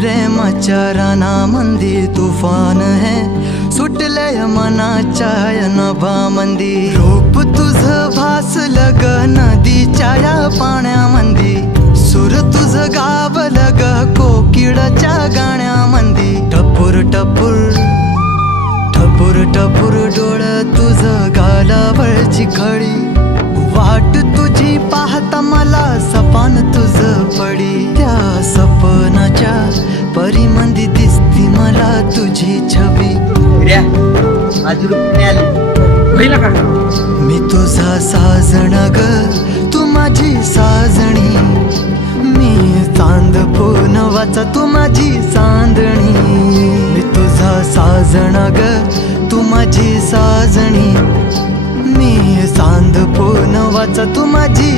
प्रेमाच्या रानामंदी तुफान है सुटलय मनाच्या नभामंदी रूप तुझं भासलं ग नदीच्या या पाण्यामंदी सुर तुझं गावलं ग कोकिळच्या गाण्यामंदी टपूर टपूर टपूर टपूर डोळं तुझं गालावरची खळी वाट तुझी पाहता मला सपान तुझं पडी त्या सपनाच्या परीमंदी दिसती मला तुझी छबी मी तुझा साजण ग तू माझी साजणी मी चांद पूनवाचा तू माझी चांदणी मी तुझा साजण ग तू माझी साजणी मी चांद पूनवाचा तू माझी